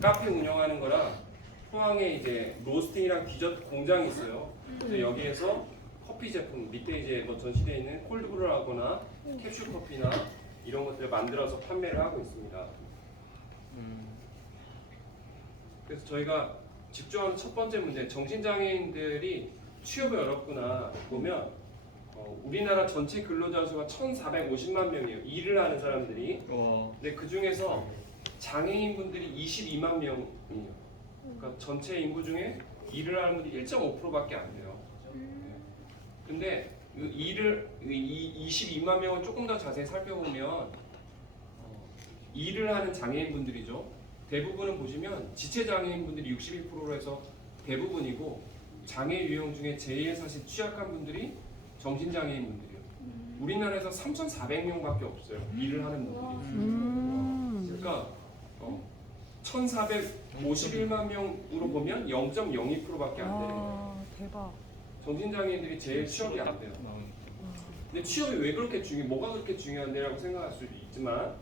카페 운영하는 거랑 포항에 이제 로스팅이랑 디저트 공장이 있어요. 그래서 여기에서 커피 제품 밑에 이제 뭐 전시되어 있는 콜드브루하거나 캡슐 커피나 이런 것들을 만들어서 판매를 하고 있습니다. 그래서 저희가 집중하는 첫 번째 문제, 정신장애인들이 취업이 어렵구나 보면 우리나라 전체 근로자 수가 1,450만 명이에요. 일을 하는 사람들이. 근데 그 중에서 장애인분들이 22만 명이에요. 그러니까 전체 인구 중에 일을 하는 분들이 1.5%밖에 안 돼요. 근데 이 22만 명을 조금 더 자세히 살펴보면 일을 하는 장애인분들이죠. 대부분은 보시면 지체장애인분들이 61%로 해서 대부분이고 장애 유형 중에 제일 사실 취약한 분들이 정신장애인분들이에요. 우리나라에서 3,400명밖에 없어요. 일을 하는 분들이. 그러니까 1,451만 명으로 보면 0.02%밖에 안 돼요. 대박. 정신장애인들이 제일 취업이 안 돼요. 근데 취업이 왜 그렇게 뭐가 그렇게 중요한데라고 생각할 수도 있지만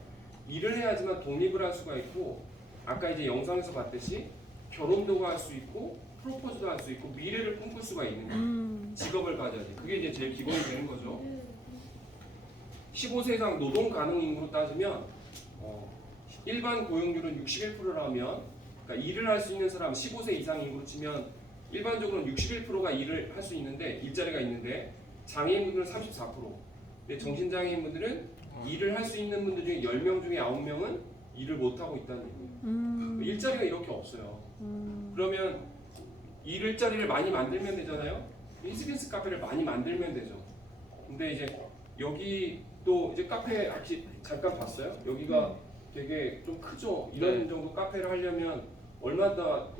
일을 해야지만 독립을 할 수가 있고 아까 이제 영상에서 봤듯이 결혼도 할 수 있고 프로포즈도 할 수 있고 미래를 꿈꿀 수가 있는 거예요. 직업을 가져야지. 그게 이제 제일 기본이 되는 거죠. 15세 이상 노동 가능 인구로 따지면 일반 고용률은 61%라면 그러니까 일을 할 수 있는 사람 15세 이상 인구로 치면 일반적으로는 61%가 일을 할 수 있는데 일자리가 있는데 장애인분들은 34%. 근데 정신장애인분들은 일을 할 수 있는 분들 중에 10명 중에 9명은 일을 못 하고 있다는 얘기예요. 일자리가 이렇게 없어요. 그러면 일자리를 많이 만들면 되잖아요. 히스빈스 카페를 많이 만들면 되죠. 근데 이제 여기 또 이제 카페 잠깐 봤어요. 여기가 되게 좀 크죠. 이런 정도 카페를 하려면 얼마가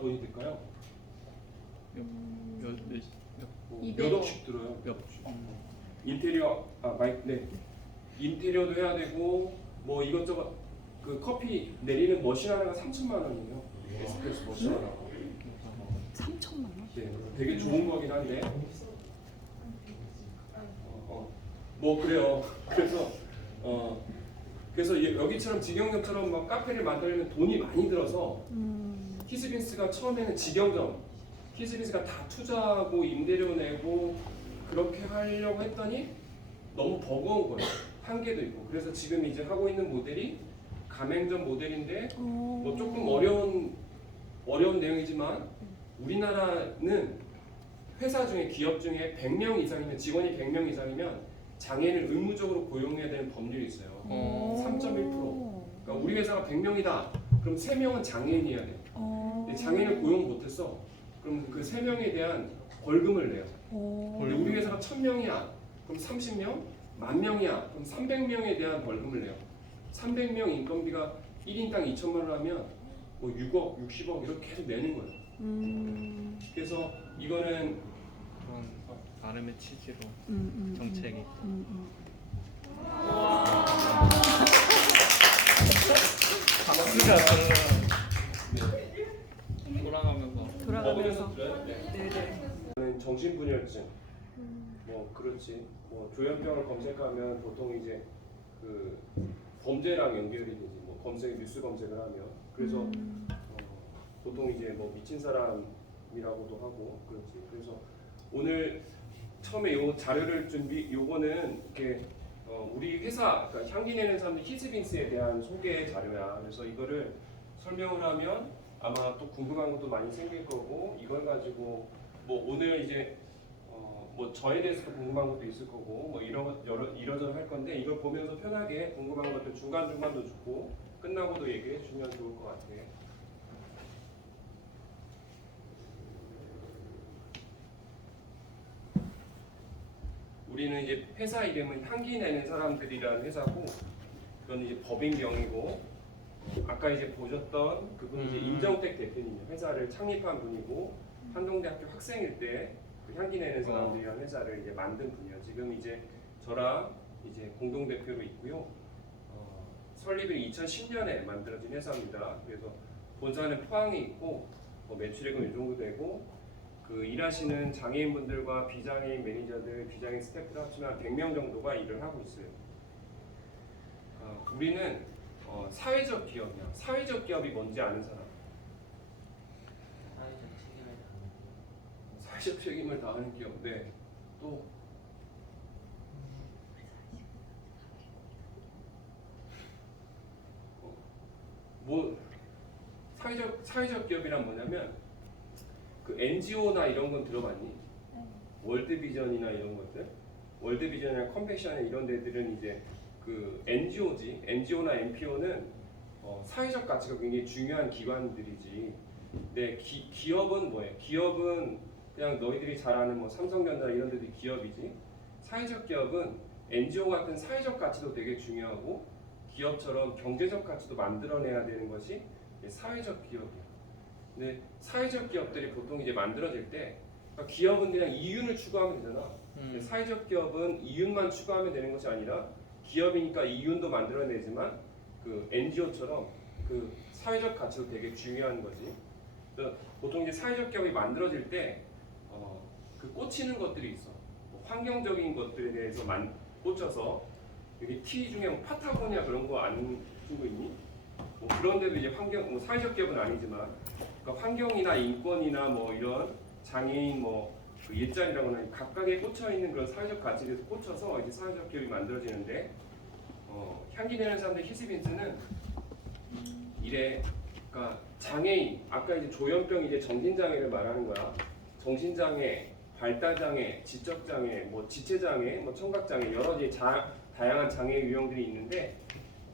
돈이 들까요? 몇 억씩 들어요. 인테리어 인테리어도 해야 되고 뭐 이것저것 그 커피 내리는 머신 하나가 3천만 원이에요. 에스프레소 머신 하나. 3천만 원? 네, 되게 좋은 거긴 한데. 뭐 그래요. 그래서 여기처럼 직영점처럼 막 카페를 만들려면 돈이 많이 들어서 히스빈스가 처음에는 직영점, 히스빈스가 다 투자하고 임대료 내고 그렇게 하려고 했더니 너무 버거운 거예요. 한계도 있고. 그래서 지금 이제 하고 있는 모델이 가맹점 모델인데 뭐 조금 어려운 내용이지만 우리나라는 회사 중에 기업 중에 100명 이상이면 직원이 100명 이상이면 장애인을 의무적으로 고용해야 되는 법률이 있어요. 3.1%. 그러니까 우리 회사가 100명이다. 그럼 3명은 장애인이어야 돼요. 근데 장애인을 고용 못했어. 그럼 그 3명에 대한 벌금을 내요. 근데 우리 회사가 1,000명이야. 그럼 30명? 10,000명이야. 그럼 300명에 대한 벌금을 내요. 300명 인건비가 1인당 2천만 원 하면 뭐 6억, 60억 이렇게 계속 내는 거예요. 그래서 이거는 나름의 취지로 정책이 박수가 먹으면서 들어요? 네. 저는 정신분열증. 뭐 그렇지. 뭐 조현병을 검색하면 보통 이제 그 범죄랑 연결이 되지. 뭐 뉴스 검색을 하면 그래서 보통 이제 뭐 미친 사람이라고도 하고 그렇지. 그래서 오늘 처음에 요 자료를 요거는 이렇게 우리 회사 그러니까 향기 내는 사람들 히스빈스에 대한 소개 자료야. 그래서 이거를 설명을 하면 아마 또 궁금한 것도 많이 생길 거고 이걸 가지고 뭐 오늘 이제 뭐 저에 대해서도 궁금한 것도 있을 거고 뭐 이런 것 이러저러 할 건데 이걸 보면서 편하게 궁금한 것들 중간중간도 주고 끝나고도 얘기해 주면 좋을 것 같아요. 우리는 이제 회사 이름은 향기 내는 사람들이라는 회사고 그건 이제 법인명이고 아까 이제 보셨던 그분이 이제 임정택 대표님 회사를 창립한 분이고 한동대학교 학생일 때 그 향기 내는 사람들이라는 회사를 이제 만든 분이에요. 지금 이제 저랑 이제 공동 대표로 있고요. 설립이 2010년에 만들어진 회사입니다. 그래서 본사는 포항에 있고 매출액은 이 정도 되고 그 일하시는 장애인분들과 비장애인 매니저들, 비장애인 스태프들 합치면 한 100명 정도가 일을 하고 있어요. 우리는 사회적 기업이야. 사회적 기업이 뭔지 아는 사람? 사회적 책임을 다하는 기업. 네. 또 뭐 사회적 기업이란 뭐냐면 그 NGO나 이런 건 들어봤니? 월드비전이나 이런 것들, 월드비전이나 컴패션 이런 데들은 이제 그 NGO지. NGO나 NPO는 사회적 가치가 굉장히 중요한 기관들이지. 근데 기업은 뭐예요? 기업은 그냥 너희들이 잘 아는 뭐 삼성전자 이런 데도 기업이지. 사회적 기업은 NGO 같은 사회적 가치도 되게 중요하고 기업처럼 경제적 가치도 만들어내야 되는 것이 사회적 기업이야. 근데 사회적 기업들이 보통 이제 만들어질 때 그러니까 기업은 그냥 이윤을 추구하면 되잖아. 근데 사회적 기업은 이윤만 추구하면 되는 것이 아니라 기업이니까 이윤도 만들어내지만 그 NGO처럼 그 사회적 가치도 되게 중요한 거지. 그래서 보통 이제 사회적 기업이 만들어질 때 그 꽂히는 것들이 있어. 뭐 환경적인 것들에 대해서 꽂혀서 여기 T 중에 뭐 파타고니아 그런 거 아는 친구 있니? 뭐 그런 데도 이제 뭐 사회적 기업은 아니지만 그러니까 환경이나 인권이나 뭐 이런 장애인 그 일자리라거나 각각에 꽂혀 있는 그런 사회적 가치에 대해서 꽂혀서 이제 사회적 기업이 만들어지는데 향기 내는 사람들 히스빈스는 이래. 그러니까 장애인 아까 이제 조현병 이제 정신장애를 말하는 거야. 정신장애, 발달장애, 지적장애, 뭐 지체장애, 뭐 청각장애 여러 이제 다양한 장애 유형들이 있는데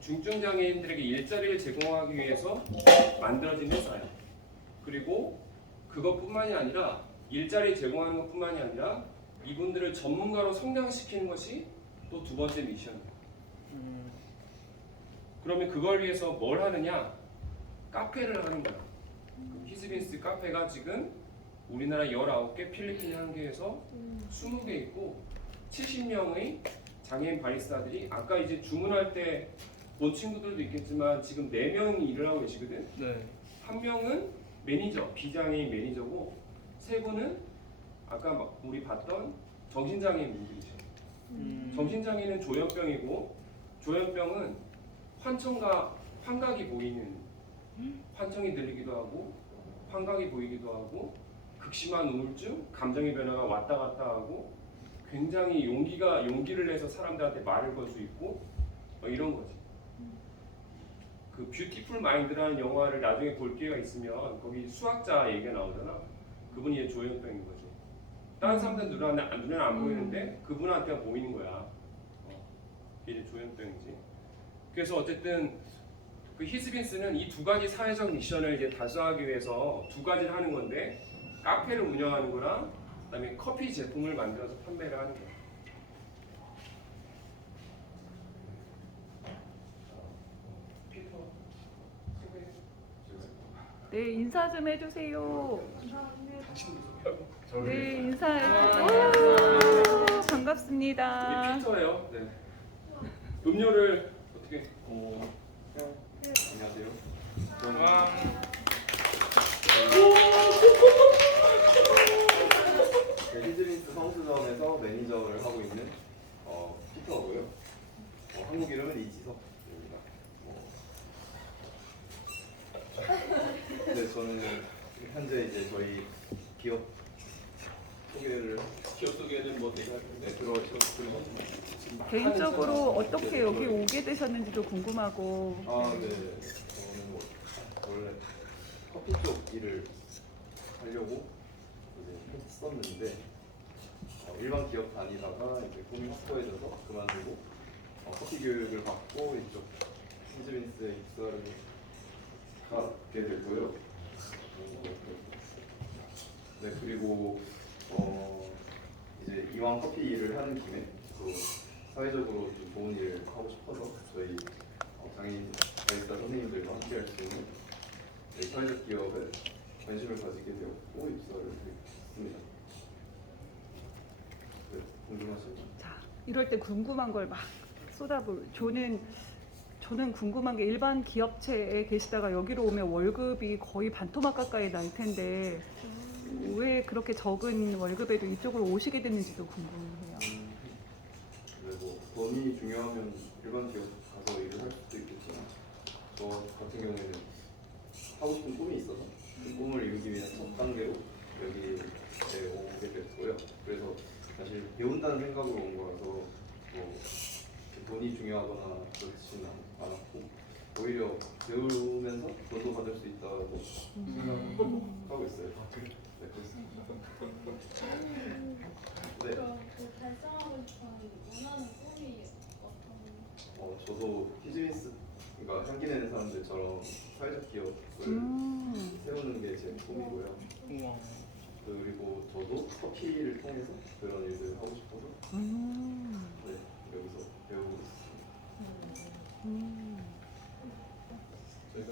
중증 장애인들에게 일자리를 제공하기 위해서 만들어진 회사야. 그리고 그것뿐만이 아니라 일자리 제공하는 것뿐만이 아니라 이분들을 전문가로 성장시키는 것이 또 두 번째 미션이야. 그러면 그걸 위해서 뭘 하느냐? 카페를 하는 거야. 히스빈스 카페가 지금 우리나라 19개, 필리핀 1개에서 20개 있고 70명의 장애인 바리스타들이 아까 이제 주문할 때 본 친구들도 있겠지만 지금 4명이 일을 하고 계시거든. 네. 한 명은 매니저, 비장애인 매니저고 세 분은 아까 우리 봤던 정신장애인 분들이죠. 정신장애는 조현병이고 조현병은 환각이 보이는 환청이 들리기도 하고 환각이 보이기도 하고 극심한 우울증, 감정의 변화가 왔다 갔다 하고 굉장히 용기를 내서 사람들한테 말을 걸 수 있고 이런 거지. 그 뷰티풀 마인드라는 영화를 나중에 볼 기회가 있으면 거기 수학자 얘기가 나오잖아. 그분이 이제 조현병인 거지. 다른 사람들은 눈에는 안 보이는데 그분한테가 보이는 거야. 이게 이제 조현병이지. 그래서 어쨌든 그 히스빈스는 이 두 가지 사회적 미션을 이제 달성하기 위해서 두 가지를 하는 건데 카페를 운영하는 거랑 그다음에 커피 제품을 만들어서 판매를 하는 거야. 네, 인사 좀 해주세요. 네, 인사. 반갑습니다. 우리 피터예요. 네. 음료를 어떻게? 안녕하세요. 저는 히즈빈스 성수점에서 매니저를 하고 있는 피터고요. 한국 이름은 이지석입니다. 네, 저는 현재 이제 저희 기업 소개는 뭐 내가 개인적으로 어떻게 여기 오게 되셨는지도 궁금하고. 네. 저는 원래 커피 쪽 일을 하려고 이제 했었는데 일반 기업 다니다가 이제 꿈이 확고해져서 그만두고 커피 교육을 받고 이쪽 히즈빈스에 입사를 하게 됐고요. 네, 그리고 이제 이왕 커피 일을 하는 김에 또 사회적으로 좀 좋은 일을 하고 싶어서 저희 장애인 바리스타 선생님들과 함께 할 수 있는 사회적 기업에 관심을 가지게 되었고 입사를 했습니다. 네, 궁금하시죠? 자, 이럴 때 궁금한 걸 막 쏟아볼. 저는 궁금한 게 일반 기업체에 계시다가 여기로 오면 월급이 거의 반토막 가까이 날 텐데 왜 그렇게 적은 월급에도 이쪽으로 오시게 됐는지도 궁금해요. 근데 뭐 돈이 중요하면 일반 기업 가서 일을 할 수도 있겠지만 저 같은 경우에는 하고 싶은 꿈이 있어서 그 꿈을 이루기 위한 첫 단계로 여기에 오게 됐고요. 그래서 사실 배운다는 생각으로 온 거라서 뭐 돈이 중요하거나 그렇지는 않았고 오히려 배우면서 돈도 받을 수 있다고 생각하고 있어요. 네, 그렇습니다. 네. 달성하고 싶은 원하는 꿈이 어떤? 저도 피즈니스, 그러니까 향기 내는 사람들처럼 사회적 기업을 세우는 게 제 꿈이고요. 우와. 그리고 저도 커피를 통해서 그런 일들을 하고 싶어서 네, 여기서 배우고 있습니다. 저희가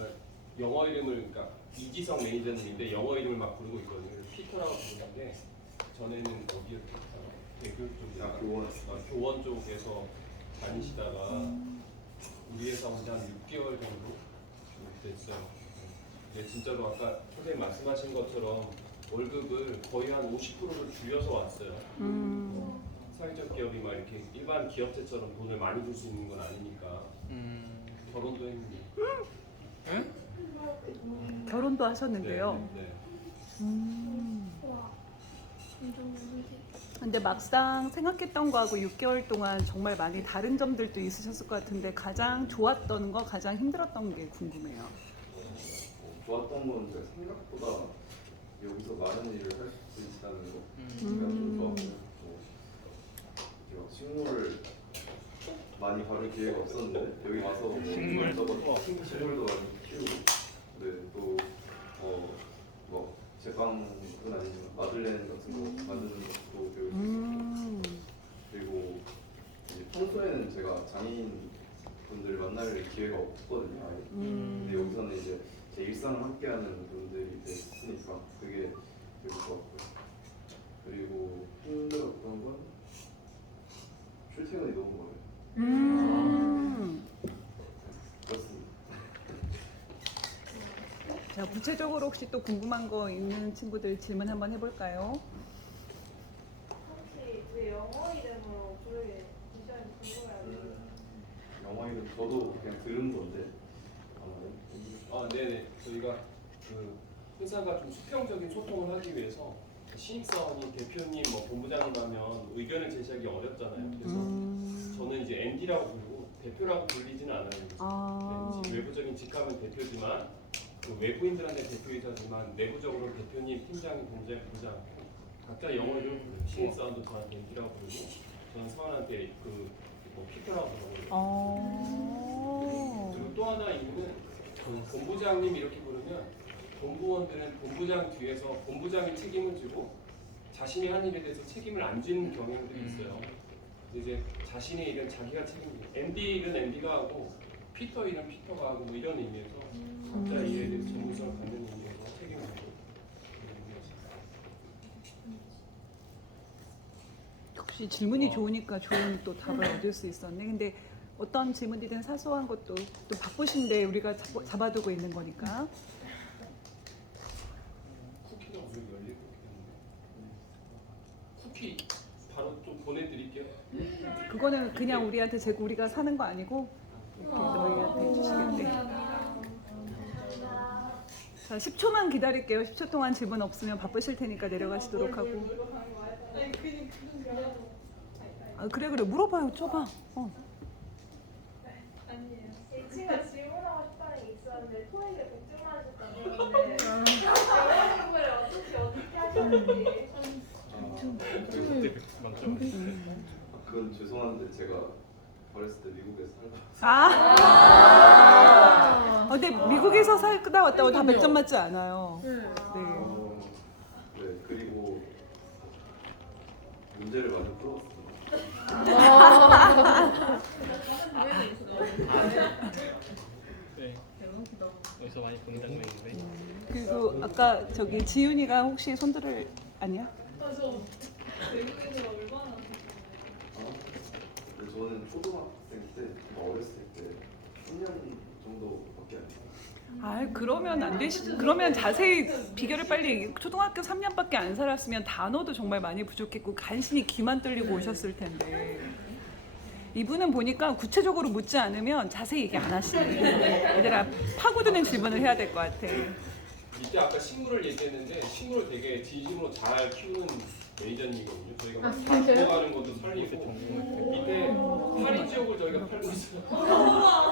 영어 이름을 그러니까 이지성 매니저님인데 영어 이름을 막 부르고 있거든요. 그래서 피터라고 부르는데 전에는 어디였죠? 대교 쪽이나 교원 쪽에서 다니시다가 우리 회사 온 지 한 6개월 정도 됐어요. 근데 진짜로 아까 선생님 말씀하신 것처럼 월급을 거의 한 50%를 줄여서 왔어요. 사회적 기업이 막 이렇게 일반 기업체처럼 돈을 많이 줄 수 있는 건 아니니까 결혼도 했는데. 결혼도 하셨는데요. 네. 와, 엄청 좋은데. 근데 막상 생각했던 거하고 6개월 동안 정말 많이 다른 점들도 있으셨을 것 같은데 가장 좋았던 거, 가장 힘들었던 게 궁금해요. 좋았던 건 제가 생각보다 여기서 많은 일을 할 수 있다는 거 제가 좀 좋았고요. 이렇게 막 식물을 많이 바를 기회가 없었는데 여기 와서 뭐 식물? 식물도 많이 키우고 네, 또뭐 제빵은 아니지만 마들렌 같은 거 만드는 것도 배울 수 있었고 그리고 이제 평소에는 제가 장애인 분들 만날 기회가 없거든요. 아예. 근데 여기서는 이제 제 일상을 함께하는 분들이 됐으니까 그게 되게 좋았고요. 그리고 힘들었던 건 출퇴근이 너무 멀어요. 그렇습니다. 자, 구체적으로 혹시 또 궁금한 거 있는 친구들 질문 한번 해볼까요? 혹시 왜 영어 이름으로 부르게 되셨는지 궁금해요. 영화 이름 저도 그냥 들은 건데 네네. 저희가 그 회사가 좀 수평적인 소통을 하기 위해서 신입사원이 대표님, 뭐 본부장님 하면 의견을 제시하기 어렵잖아요. 그래서 저는 이제 MD라고 부르고 대표라고 불리지는 않아요. 네, 외부적인 직함은 대표지만 그 외부인들한테 대표이사지만 내부적으로 대표님, 팀장님, 본부장 각자 영어 이름을 부르고 신입사원도 저한테 MD라고 부르고 저는 사원한테 뭐 피터라고 부르고 그리고 또 하나 이유는 본부장님 이렇게 부르면 본부원들은 본부장 뒤에서 본부장이 책임을 지고 자신이 한 일에 대해서 책임을 안 지는 경향들이 있어요. 이제 자신의 일은 자기가 책임지고 MD 일은 MD가 하고 피터 일은 피터가 하고 뭐 이런 의미에서 각자 일에 대해서 전문성을 갖는 의미에서 책임을 지고 이런 의미였습니다. 혹시 질문이 좋으니까 좋은 또 답을 얻을 수 있었네. 근데 어떤 질문이든 사소한 것도 또 바쁘신데 우리가 잡아두고 있는 거니까. 쿠키가 오늘 열릴 것 같은데 쿠키 바로 좀 보내드릴게요. 그거는 그냥 우리한테 재고 우리가 사는 거 아니고 이렇게 너희한테 해주시겠대. 자, 10초만 기다릴게요. 10초 동안 질문 없으면 바쁘실 테니까 내려가시도록 하고. 아, 그래 물어봐요. 좁아. 아니에요. 이 친구가 질문하고 싶다는 게 있었는데 토익에 복증 맞으셨다고 했는데 영어 공부를 어떻게 하셨는지. 그때 만점. 그건 죄송한데 제가 어렸을 때 미국에서 살다 근데 미국에서 살다 왔다고 다 100점 맞지 않아요. 네. 네, 그리고 문제를 많이 풀었습니다. 네. 여기서 많이 본 장면인데. 그리고 아까 저기 지윤이가 혹시 손들을 아니야? 근데 저는 초등학생 때, 어렸을 때 10년 정도밖에 안 돼요. 아, 그러면 안 되시. 그러면 자세히 비결을 빨리 초등학교 3년밖에 안 살았으면 단어도 정말 많이 부족했고 간신히 귀만 뚫리고 오셨을 텐데. 이분은 보니까 구체적으로 묻지 않으면 자세히 얘기 안 하시네. 얘들아 파고드는 질문을 해야 될 것 같아. 이때 아까 식물을 얘기했는데 식물을 되게 진심으로 잘 키우는 매니저님이거든요. 저희가 막 다 죽어가는 것도 살리고 밑에 파리 지역을 저희가 팔고 있어요.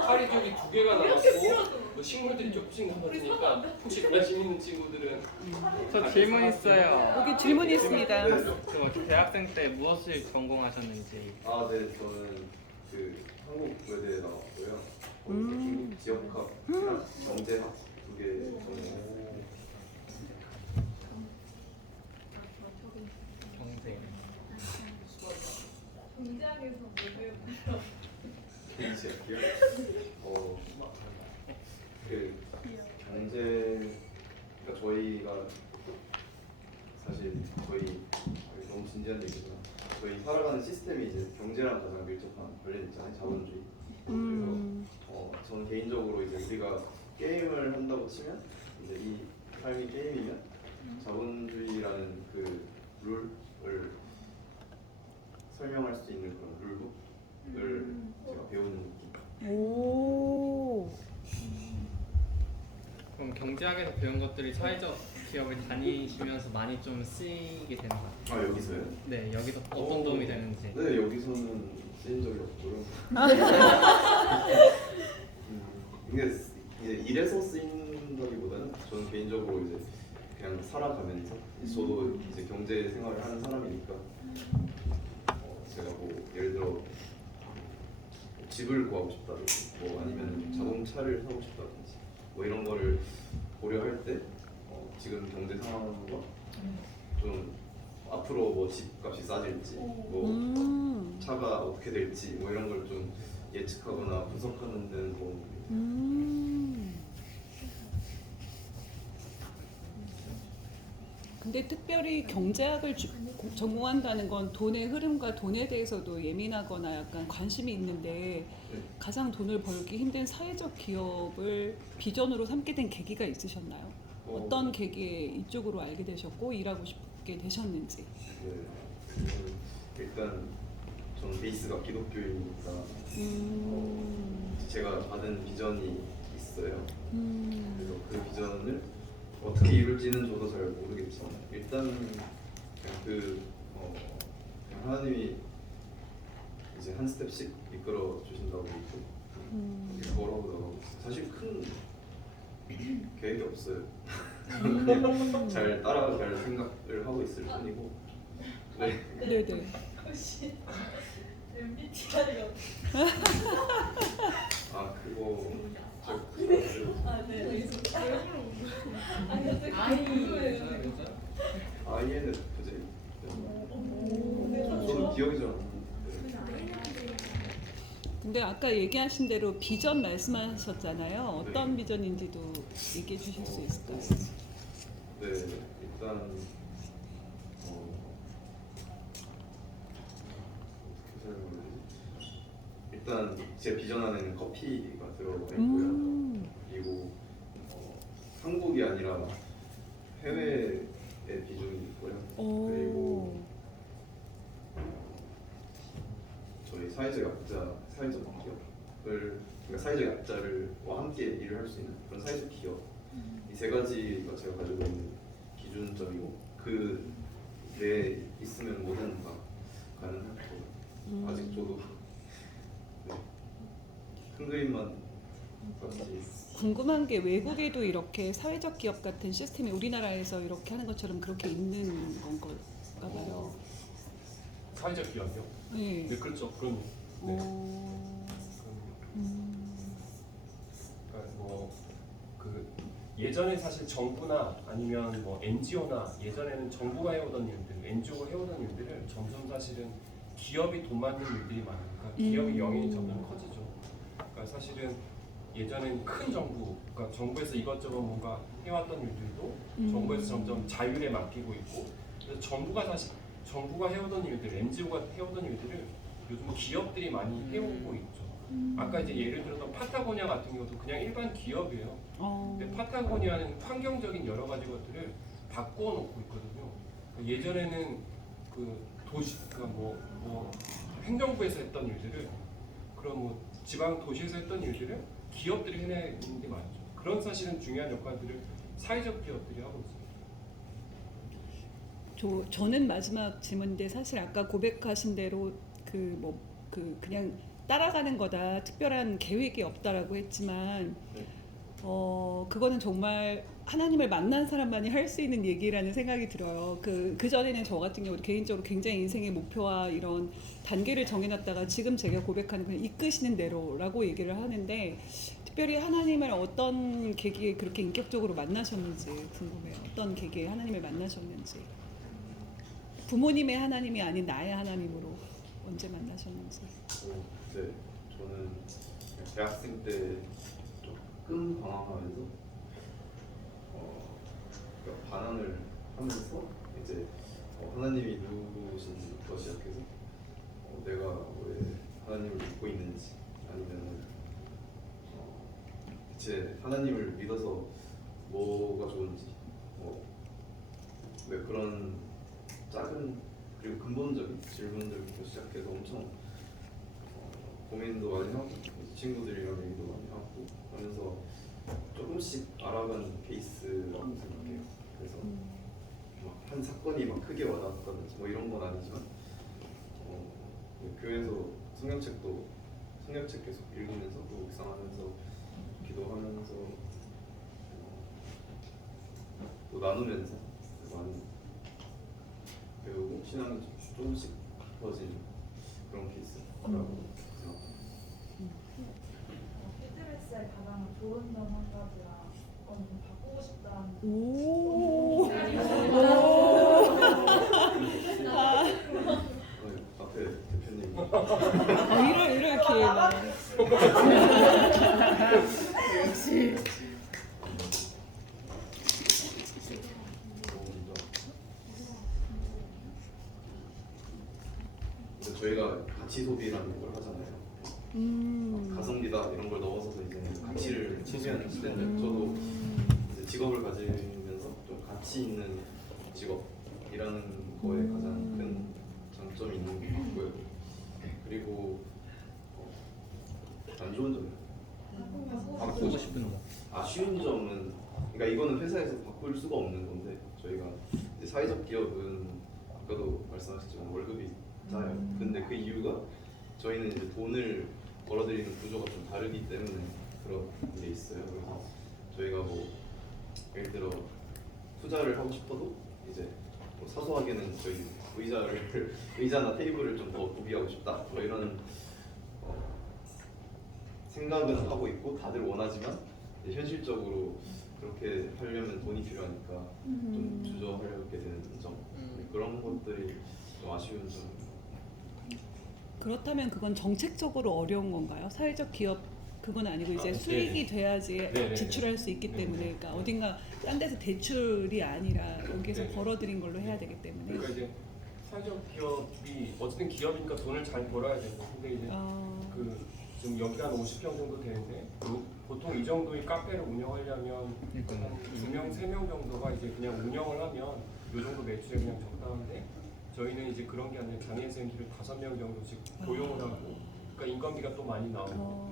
파리 지역이 2개가 남았고 또 식물들이 조금씩 남았으니까 혹시 관심 있는 친구들은 저 질문 있어요. 여기 질문이 있습니다. 저 대학생 때 무엇을 전공하셨는지. 아, 네, 저는 그 한국 외대에 나왔고요. 거기서 중국 지역학이랑 경제학 2개 전공했어요. 경제. 경제학에서 뭐 배우고요? 개인지학이요? 그 경제, 그러니까 저희가 사실 저희 너무 진지한 얘기지만 저희 살아가는 시스템이 이제 경제랑 가장 밀접한 관련이 있잖아요. 자본주의. 그래서 저는 개인적으로 이제 우리가 게임을 한다고 치면 이제 이 삶이 게임이면 자본주의라는 그 룰을 설명할 수 있는 그런 룰북을 제가 배우는 느낌. 오. 그럼 경제학에서 배운 것들이 사회적 기업을 다니시면서 많이 좀 쓰이게 되는 것 같아요. 아, 여기서요? 네, 여기서 어떤 도움이 되는지. 네, 여기서는 쓰인 적이 없고요. 이게 이제 일에서 쓰인다기보다는 저는 개인적으로 이제 그냥 살아가면서 저도 이제 경제 생활을 하는 사람이니까 제가 뭐 예를 들어 집을 구하고 싶다든지 뭐 아니면 자동차를 사고 싶다든지 뭐 이런 거를 고려할 때 지금 경제 상황과 좀 앞으로 뭐 집값이 싸질지 뭐 차가 어떻게 될지 뭐 이런 걸 좀 예측하거나 분석하는 데는 도움이 됩니다. 근데 특별히 경제학을 전공한다는 건 돈의 흐름과 돈에 대해서도 예민하거나 약간 관심이 있는데 가장 돈을 벌기 힘든 사회적 기업을 비전으로 삼게 된 계기가 있으셨나요? 어떤 계기에 이쪽으로 알게 되셨고 일하고 싶게 되셨는지. 네, 일단 저는 베이스가 기독교이니까 제가 받은 비전이 있어요. 그래서 그 비전을 어떻게 이룰지는 저도 잘 모르겠지만 일단 그냥 그냥 하나님이 이제 한 스텝씩 이끌어 주신다고 믿고 걸어오다가 사실 큰 계획이 없어요. 그냥 잘 따라갈 생각을 하고 있을 뿐이고. 네. 네네. 혹시 MBTI가 아, 그거 아, 네. 왜 물어보세요? 아니, 궁금해요. INFJ. 저도 기억이 잘 안 나는데. 근데 아까 얘기하신 대로 비전 말씀하셨잖아요. 어떤 비전인지도 얘기해 주실 수 있을까요? 네, 일단 어떻게 설명하지? 일단 제 비전 안에는 커피가 들어가 있고요. 그리고 한국이 아니라 해외의 비중이 있고요. 그리고 저희 사회적 약자, 사회적 기업을 그러니까 사회적 약자를와 함께 일을 할 수 있는 그런 사회적 기업 이 3가지가 제가 가지고 있는 기준점이고 그 내에 있으면 뭐든 다 가능할 거고 아직 저도 네, 큰 그림만 같이 궁금한 게 외국에도 이렇게 사회적 기업 같은 시스템이 우리나라에서 이렇게 하는 것처럼 그렇게 있는 건가 봐요. 사회적 기업이요? 네. 네, 그렇죠. 그럼요. 네. 그러니까 뭐그 예전에 사실 정부나 아니면 뭐 NGO나 예전에는 정부가 해오던 일들, NGO가 해오던 일들을 점점 사실은 기업이 돈 만드는 일들이 많으니까 기업의 영향이 점점 커지죠. 그러니까 사실은 예전엔 큰 정부, 그러니까 정부에서 이것저것 뭔가 해왔던 일들도 정부에서 점점 자율에 맡기고 있고, 그래서 정부가 해오던 일들, NGO가 해오던 일들을 요즘 기업들이 많이 해오고 있죠. 아까 이제 예를 들어서 파타고니아 같은 경우도 그냥 일반 기업이에요. 어. 근데 파타고니아는 환경적인 여러 가지 것들을 바꾸어 놓고 있거든요. 예전에는 그 도시, 그러니까 뭐 행정부에서 했던 일들을 그런 뭐 지방 도시에서 했던 일들을 기업들이 해내는 게 많죠. 그런 사실은 중요한 역할들을 사회적 기업들이 하고 있습니다. 저는 마지막 질문인데 사실 아까 고백하신 대로 그냥 따라가는 거다, 특별한 계획이 없다라고 했지만 네. 그거는 정말 하나님을 만난 사람만이 할 수 있는 얘기라는 생각이 들어요. 그 전에는 저 같은 경우도 개인적으로 굉장히 인생의 목표와 이런 단계를 정해놨다가 지금 제가 고백하는 그냥 이끄시는 대로라고 얘기를 하는데, 특별히 하나님을 어떤 계기에 그렇게 인격적으로 만나셨는지 궁금해요. 어떤 계기에 하나님을 만나셨는지. 부모님의 하나님이 아닌 나의 하나님으로 언제 만나셨는지. 네, 저는 대학생 때 조금 방황하면서 그러니까 반항을 하면서 이제 하나님이 누구신지부터 시작해서 내가 왜 하나님을 믿고 있는지, 아니면 대체 하나님을 믿어서 뭐가 좋은지, 왜 그런 작은 그리고 근본적인 질문들부터 시작해서 엄청 고민도 많이 하고 친구들이랑 얘기도 많이 하고 하면서 조금씩 알아간 케이스라고 생각해요. 그래서 막 한 사건이 막 크게 와닿았다든지 뭐 이런 건 아니지만 교회에서 성경책 계속 읽으면서 또 묵상하면서 기도하면서 또 나누면서 많이 배우고 신앙이 조금씩 깊어진 그런 케이스라고 생각합니다. 피트니스의 가장 좋은 점 한 가지랑 좀 바꾸고 싶다는 오. 앞에 대표님 이럴 기회가. 역시. 근데 저희가 가치 소비라는 걸 하잖아요. 가성비다 이런 걸 넣어서 이제 가치를 소비하는 시대인데, 저도 이제 직업을 가지면서 좀 가치 있는 직업이라는 거에 가장 큰 장점이 있는 것 같고요. 그리고 안 좋은 점은 바꾸고 싶은 거. 아쉬운 점은, 그러니까 이거는 회사에서 바꿀 수가 없는 건데, 저희가 이제 사회적 기업은 아까도 말씀하셨지만 월급이 짜요. 근데 그 이유가 저희는 이제 돈을 벌어들이는 구조가 좀 다르기 때문에 그런 게 있어요. 그래서 저희가 뭐 예를 들어 투자를 하고 싶어도 이제 뭐 사소하게는 저희 의자나 테이블을 좀 더 구비하고 싶다, 뭐 이런 생각은 하고 있고 다들 원하지만 현실적으로 그렇게 하려면 돈이 필요하니까 좀 주저하게 되는 점, 그런 것들이 좀 아쉬운 점입니다. 그렇다면 그건 정책적으로 어려운 건가요? 사회적 기업 그건 아니고 이제 아, 수익이 돼야지 네네. 지출할 수 있기 네네. 때문에, 그러니까 어딘가 딴 데서 대출이 아니라 여기서 네네. 벌어들인 걸로 해야 되기 때문에. 그러니까 이제 사회적 기업이 어쨌든 기업이니까 돈을 잘 벌어야 되고, 근데 이제 그 지금 여기 한 50평 정도 되는데 보통 이 정도의 카페를 운영하려면 한 2명, 3명 정도가 이제 그냥 운영을 하면 이 정도 매출에 그냥 적당한데, 저희는 이제 그런 게 아니라 장애인생들을 5명 정도씩 고용을 하고, 그러니까 인건비가 또 많이 나오고,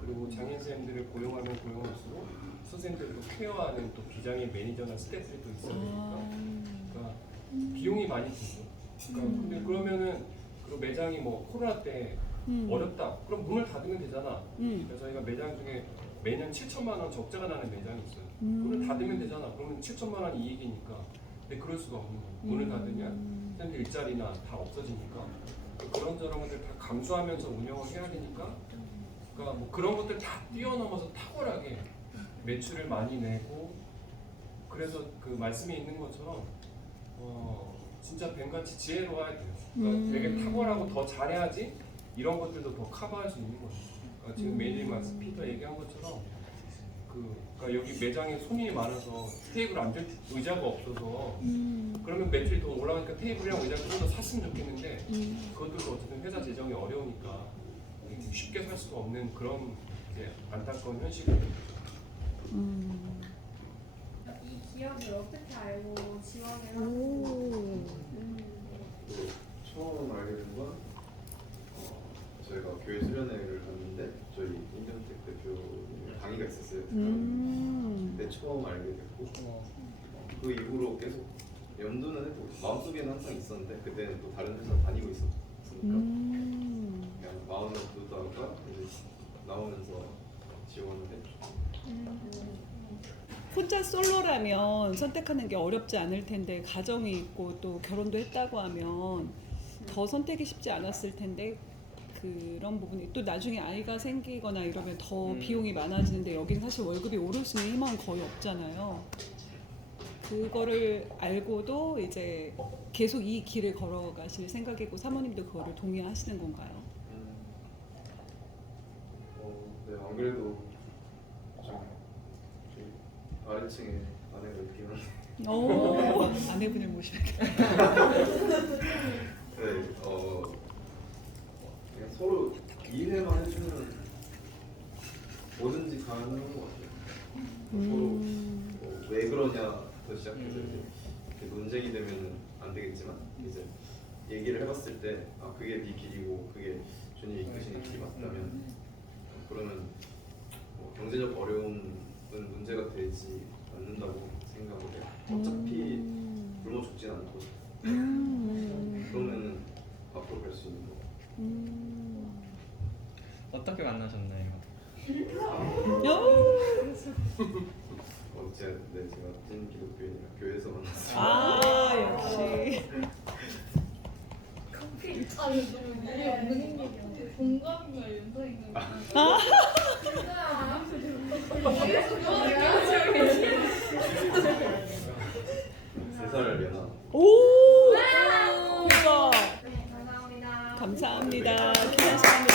그리고 장애인생들을 고용하면 고용할수록 선생님들도 케어하는 또 비장애인 매니저나 스태프들이 또 있어야 되니까, 그러니까 비용이 많이 들죠. 그러니까 근데 그러면은 그 매장이 뭐 코로나 때 어렵다, 그럼 문을 닫으면 되잖아. 그래서 저희가 매장 중에 매년 7천만 원 적자가 나는 매장이 있어요. 문을 닫으면 되잖아. 그러면 7천만 원이 이익이니까. 근데 그럴 수가 없는 거예요. 문을 닫으면 선생님 일자리나 다 없어지니까. 그런저런 것들 다 감수하면서 운영을 해야 되니까, 그러니까 뭐 그런 것들 다 뛰어넘어서 탁월하게 매출을 많이 내고, 그래서 그 말씀에 있는 것처럼 진짜 뱀같이 지혜로워야 돼요. 그러니까 되게 탁월하고 더 잘해야지 이런 것들도 더 커버할 수 있는 거예요. 그러니까 지금 매니저 말씀 피터 얘기한 것처럼 그러니까 여기 매장에 손님이 많아서 테이블 앉을 의자가 없어서 그러면 매출이 더 올라가니까 테이블이랑 의자를 좀 더 샀으면 좋겠는데 그것들도 어쨌든 회사 재정이 어려우니까 쉽게 살 수가 없는 그런 이제 안타까운 현실이에요. 이 기업을 어떻게 알고 지원을 하는지. 오. 또 처음 알게 된 건 저희가 교회 수련회를 갔는데 저희 인전텍 대표님 강의가 있었어요. 그때 처음 알게 됐고 그 이후로 계속 염두는 해보고 마음속에는 항상 있었는데 그때는 또 다른 회사 다니고 있었으니까 그냥 마음에 두다가 이제 나오면서 지원을 했죠. 혼자 솔로라면 선택하는 게 어렵지 않을 텐데 가정이 있고 또 결혼도 했다고 하면 더 선택이 쉽지 않았을 텐데 그런 부분이 또 나중에 아이가 생기거나 이러면 더 비용이 많아지는데 여기는 사실 월급이 오를 수 있는 희망은 거의 없잖아요. 그거를 알고도 이제 계속 이 길을 걸어가실 생각이고 사모님도 그거를 동의하시는 건가요? 네, 안 그래도 좀 아래층에 아내가 있긴 한데 오, 아내분을 모시겠다. 네, 그냥 서로 이해만 해주면 뭐든지 가능한 것 같아요. 서로 왜 그러냐부터 시작해서 이렇게 논쟁이 되면은 안 되겠지만 이제 얘기를 해봤을 때 아 그게 네 길이고 그게 주님이 이끄시는 길이 맞다면 그러면 경제적 어려움은 문제가 되지 않는다고 생각을 해요. 어차피 굶어 죽진 않고 그러면은 앞으로 갈 수 있는 거. 어떻게 만나셨나요? 제가 찐 기독교인이라 교회에서 만났어요. 아 역시. 아 이거 너무 일이 없는 얘기야. 동갑인가 연상인가. 세 살 연하. 오. 대박. 네 감사합니다. 감사합니다. 기대 시간을